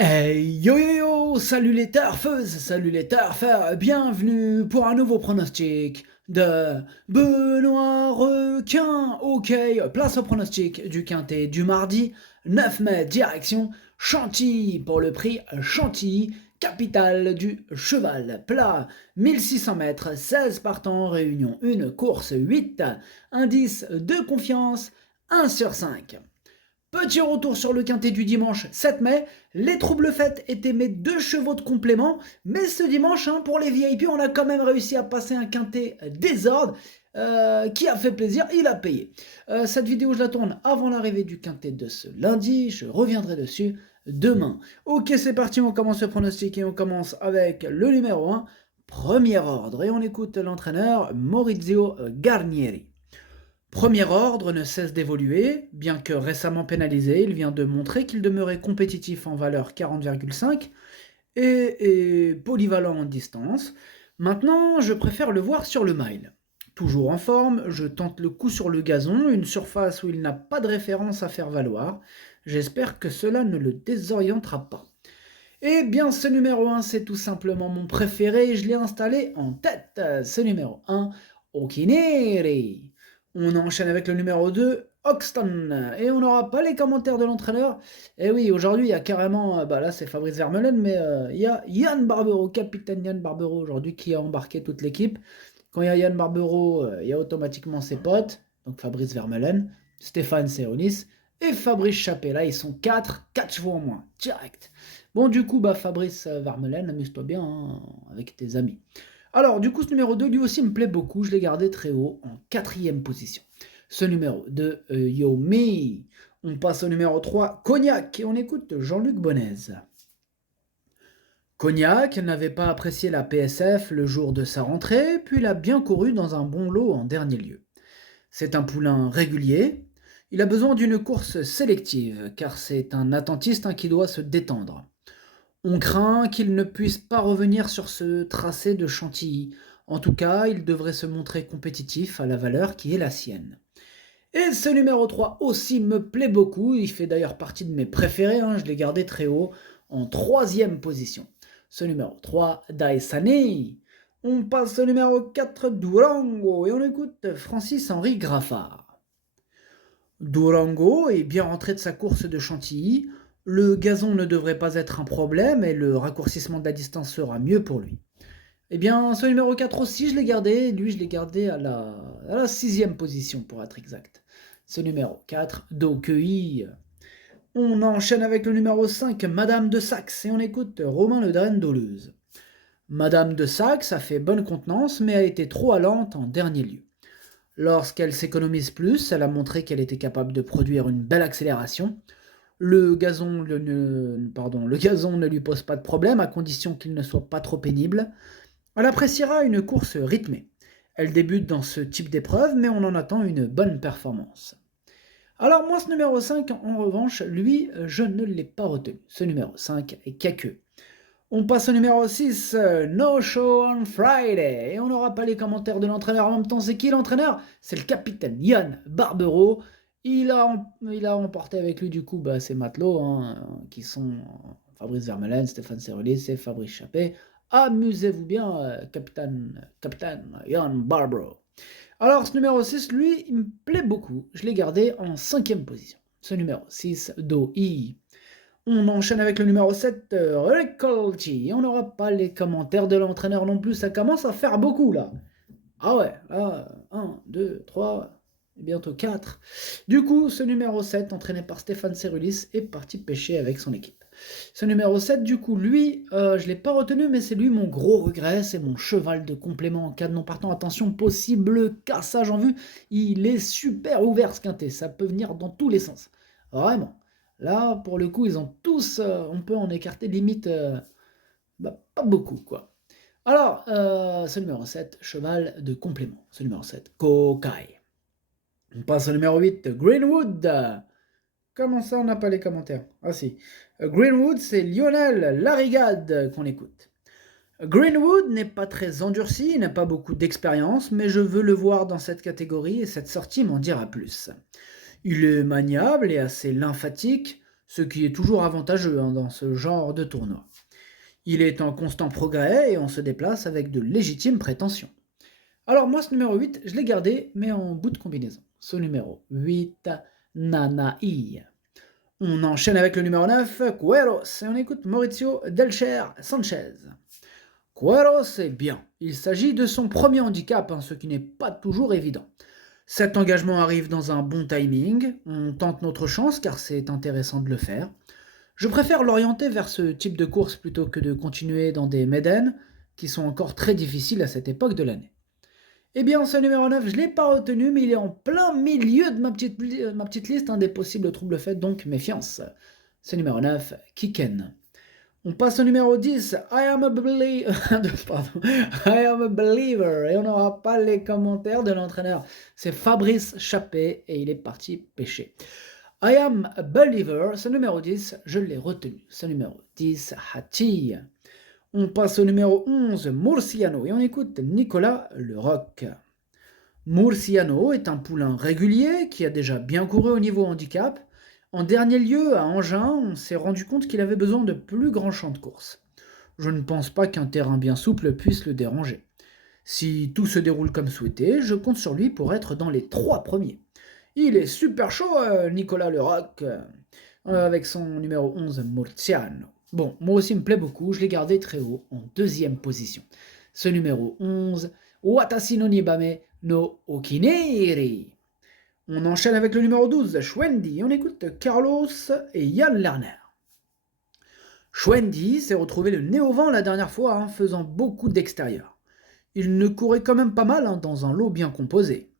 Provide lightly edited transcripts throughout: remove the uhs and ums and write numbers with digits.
Yo yo yo, salut les turfeuses, salut les turfeurs, bienvenue pour un nouveau pronostic de Benoît Requin. Ok, place au pronostic du quintet du mardi 9 mai, direction Chantilly pour le prix Chantilly, capitale du cheval. Plat 1600 mètres, 16 partants, réunion 1, course 8, indice de confiance 1 sur 5. Petit retour sur le quintet du dimanche 7 mai. Les troubles fêtes étaient mes deux chevaux de complément. Mais ce dimanche, pour les VIP, on a quand même réussi à passer un quintet désordre qui a fait plaisir. Il a payé. Cette vidéo, je la tourne avant l'arrivée du quintet de ce lundi. Je reviendrai dessus demain. Ok, c'est parti. On commence le pronostic et on commence avec le numéro 1, premier ordre. Et on écoute l'entraîneur Maurizio Garnieri. Premier ordre ne cesse d'évoluer, bien que récemment pénalisé, il vient de montrer qu'il demeurait compétitif en valeur 40,5 et polyvalent en distance. Maintenant, je préfère le voir sur le mile. Toujours en forme, je tente le coup sur le gazon, une surface où il n'a pas de référence à faire valoir. J'espère que cela ne le désorientera pas. Eh bien, ce numéro 1, c'est tout simplement mon préféré, je l'ai installé en tête. Ce numéro 1, Okineri. On enchaîne avec le numéro 2, Hoxton. Et on n'aura pas les commentaires de l'entraîneur. Et oui, aujourd'hui, il y a carrément, là c'est Fabrice Vermeulen, mais il y a Yann Barbero, capitaine Yann Barbero aujourd'hui, qui a embarqué toute l'équipe. Quand il y a Yann Barbero, il y a automatiquement ses potes, donc Fabrice Vermeulen, Stéphane Séronis et Fabrice Chappé. Là, ils sont 4 chevaux en moins, direct. Bon, du coup, Fabrice Vermeulen, amuse-toi bien avec tes amis. Alors, du coup, ce numéro 2, lui aussi, me plaît beaucoup. Je l'ai gardé très haut, en 4e position. Ce numéro 2, Yo Me. On passe au numéro 3, Cognac, et on écoute Jean-Luc Bonez. Cognac n'avait pas apprécié la PSF le jour de sa rentrée, puis il a bien couru dans un bon lot en dernier lieu. C'est un poulain régulier. Il a besoin d'une course sélective, car c'est un attentiste qui doit se détendre. On craint qu'il ne puisse pas revenir sur ce tracé de Chantilly. En tout cas, il devrait se montrer compétitif à la valeur qui est la sienne. Et ce numéro 3 aussi me plaît beaucoup, il fait d'ailleurs partie de mes préférés, je l'ai gardé très haut, en 3e position. Ce numéro 3, Daisani. On passe au numéro 4, Durango, et on écoute Francis-Henri Graffard. Durango est bien rentré de sa course de Chantilly. Le gazon ne devrait pas être un problème et le raccourcissement de la distance sera mieux pour lui. Eh bien, ce numéro 4 aussi, je l'ai gardé. Lui, je l'ai gardé à la 6e position, pour être exact. Ce numéro 4, Doqueuille. On enchaîne avec le numéro 5, Madame de Saxe, et on écoute Romain Le Dren d'Auleuse. Madame de Saxe a fait bonne contenance, mais a été trop allante en dernier lieu. Lorsqu'elle s'économise plus, elle a montré qu'elle était capable de produire une belle accélération. Le gazon ne lui pose pas de problème, à condition qu'il ne soit pas trop pénible. Elle appréciera une course rythmée. Elle débute dans ce type d'épreuve, mais on en attend une bonne performance. Alors moi, ce numéro 5, en revanche, lui, je ne l'ai pas retenu. Ce numéro 5 est caqueux. On passe au numéro 6, No Show on Friday. Et on n'aura pas les commentaires de l'entraîneur en même temps. C'est qui l'entraîneur? C'est le capitaine Yann Barbero. Il a emporté avec lui du coup ses matelots, qui sont Fabrice Vermeulen, Stéphane Sérolis et Fabrice Chappé. Amusez-vous bien, capitaine Yann Barbero. Alors ce numéro 6, lui, il me plaît beaucoup. Je l'ai gardé en 5e position. Ce numéro 6, Do-I. On enchaîne avec le numéro 7, Recolti. On n'aura pas les commentaires de l'entraîneur non plus, ça commence à faire beaucoup là. Ah ouais, là, 1, 2, 3, et bientôt 4. Du coup, ce numéro 7, entraîné par Stéphane Sérulis, est parti pêcher avec son équipe. Ce numéro 7, du coup, lui, je ne l'ai pas retenu, mais c'est lui mon gros regret, c'est mon cheval de complément en cas de non partant. Attention, possible cassage en vue, il est super ouvert ce quintet, ça peut venir dans tous les sens. Vraiment. Là, pour le coup, ils ont tous, on peut en écarter limite, pas beaucoup, quoi. Alors, ce numéro 7, cheval de complément. Ce numéro 7, Kokai. On passe au numéro 8, Greenwood. Comment ça, on n'a pas les commentaires? Ah si. Greenwood, c'est Lionel Larigade qu'on écoute. Greenwood n'est pas très endurci, il n'a pas beaucoup d'expérience, mais je veux le voir dans cette catégorie et cette sortie m'en dira plus. Il est maniable et assez lymphatique, ce qui est toujours avantageux dans ce genre de tournoi. Il est en constant progrès et on se déplace avec de légitimes prétentions. Alors moi, ce numéro 8, je l'ai gardé, mais en bout de combinaison. Ce numéro 8, Nanaï. On enchaîne avec le numéro 9, Cueros, et on écoute Maurizio Delcher Sanchez. Cueros est bien. Il s'agit de son premier handicap, ce qui n'est pas toujours évident. Cet engagement arrive dans un bon timing, on tente notre chance car c'est intéressant de le faire. Je préfère l'orienter vers ce type de course plutôt que de continuer dans des Médènes qui sont encore très difficiles à cette époque de l'année. Eh bien, ce numéro 9, je ne l'ai pas retenu, mais il est en plein milieu de ma petite liste des possibles troubles faits, donc méfiance. Ce numéro 9, Kiken. On passe au numéro 10, I am a believer, et on n'aura pas les commentaires de l'entraîneur. C'est Fabrice Chappé, et il est parti pêcher. I am a believer, ce numéro 10, je l'ai retenu. Ce numéro 10, Hati. On passe au numéro 11, Murciano, et on écoute Nicolas Le Roc. Murciano est un poulain régulier qui a déjà bien couru au niveau handicap. En dernier lieu, à Engins, on s'est rendu compte qu'il avait besoin de plus grands champs de course. Je ne pense pas qu'un terrain bien souple puisse le déranger. Si tout se déroule comme souhaité, je compte sur lui pour être dans les 3 premiers. Il est super chaud, Nicolas Le Roc, avec son numéro 11, Murciano. Bon, moi aussi il me plaît beaucoup, je l'ai gardé très haut, en 2e position. Ce numéro 11, Watashi no Nibame no Okineri. On enchaîne avec le numéro 12, Schwendi, on écoute Carlos et Yann Lerner. Schwendi s'est retrouvé le nez au vent la dernière fois, faisant beaucoup d'extérieur. Il ne courait quand même pas mal dans un lot bien composé.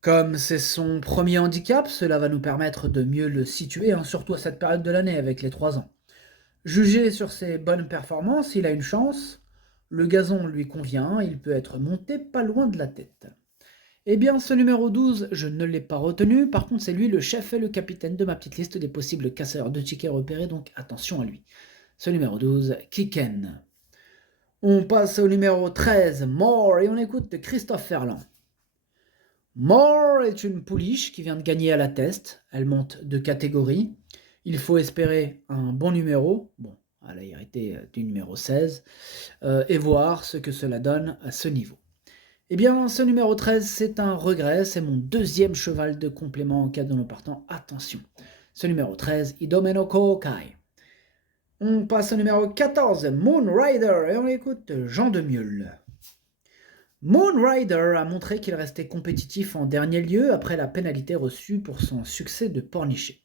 Comme c'est son premier handicap, cela va nous permettre de mieux le situer, surtout à cette période de l'année avec les 3 ans. Jugé sur ses bonnes performances, il a une chance. Le gazon lui convient, il peut être monté pas loin de la tête. Eh bien, ce numéro 12, je ne l'ai pas retenu. Par contre, c'est lui le chef et le capitaine de ma petite liste des possibles casseurs de tickets repérés, donc attention à lui. Ce numéro 12, Kiken. On passe au numéro 13, More, et on écoute Christophe Ferland. More est une pouliche qui vient de gagner à la test. Elle monte de catégorie. Il faut espérer un bon numéro, bon, elle a hérité du numéro 16, et voir ce que cela donne à ce niveau. Eh bien, ce numéro 13, c'est un regret, c'est mon 2e cheval de complément en cas de non partant. Attention, ce numéro 13, Idomeno Kokai. On passe au numéro 14, Moon Rider, et on écoute Jean de Mieul. Moon Rider a montré qu'il restait compétitif en dernier lieu après la pénalité reçue pour son succès de porniché.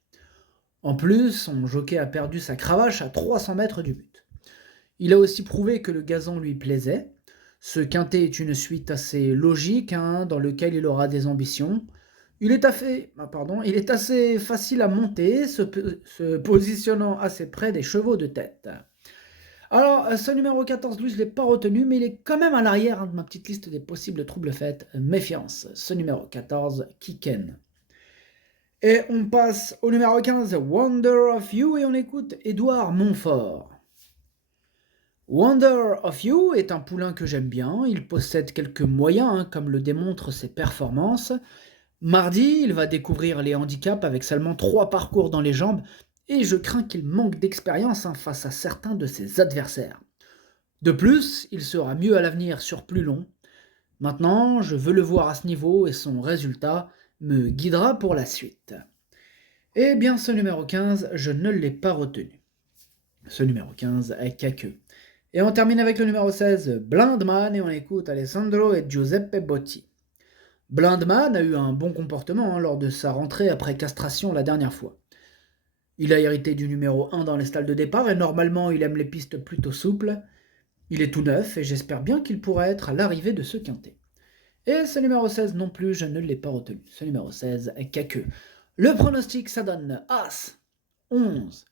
En plus, son jockey a perdu sa cravache à 300 mètres du but. Il a aussi prouvé que le gazon lui plaisait. Ce quintet est une suite assez logique, dans lequel il aura des ambitions. Il est assez facile à monter, se positionnant assez près des chevaux de tête. Alors, ce numéro 14, lui, je ne l'ai pas retenu, mais il est quand même à l'arrière de ma petite liste des possibles troubles faits. Méfiance. Ce numéro 14, Kiken. Et on passe au numéro 15, Wonder of You, et on écoute Édouard Montfort. Wonder of You est un poulain que j'aime bien, il possède quelques moyens, comme le démontrent ses performances. Mardi, il va découvrir les handicaps avec seulement 3 parcours dans les jambes, et je crains qu'il manque d'expérience face à certains de ses adversaires. De plus, il sera mieux à l'avenir sur plus long. Maintenant, je veux le voir à ce niveau, et son résultat me guidera pour la suite. Eh bien, ce numéro 15, je ne l'ai pas retenu. Ce numéro 15 est Kakeux. Et on termine avec le numéro 16, Blindman, et on écoute Alessandro et Giuseppe Botti. Blindman a eu un bon comportement lors de sa rentrée après castration la dernière fois. Il a hérité du numéro 1 dans les stalles de départ, et normalement il aime les pistes plutôt souples. Il est tout neuf, et j'espère bien qu'il pourra être à l'arrivée de ce quintet. Et ce numéro 16 non plus, je ne l'ai pas retenu. Ce numéro 16 est Kakeux. Le pronostic, ça donne As, 11,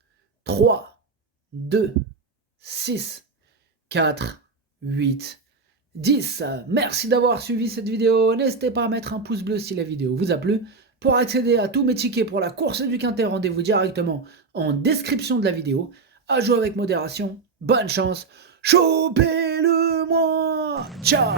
3, 2, 6, 4, 8, 10. Merci d'avoir suivi cette vidéo. N'hésitez pas à mettre un pouce bleu si la vidéo vous a plu. Pour accéder à tous mes tickets pour la course du quintet, rendez-vous directement en description de la vidéo. À jouer avec modération. Bonne chance. Chopez-le-moi. Ciao.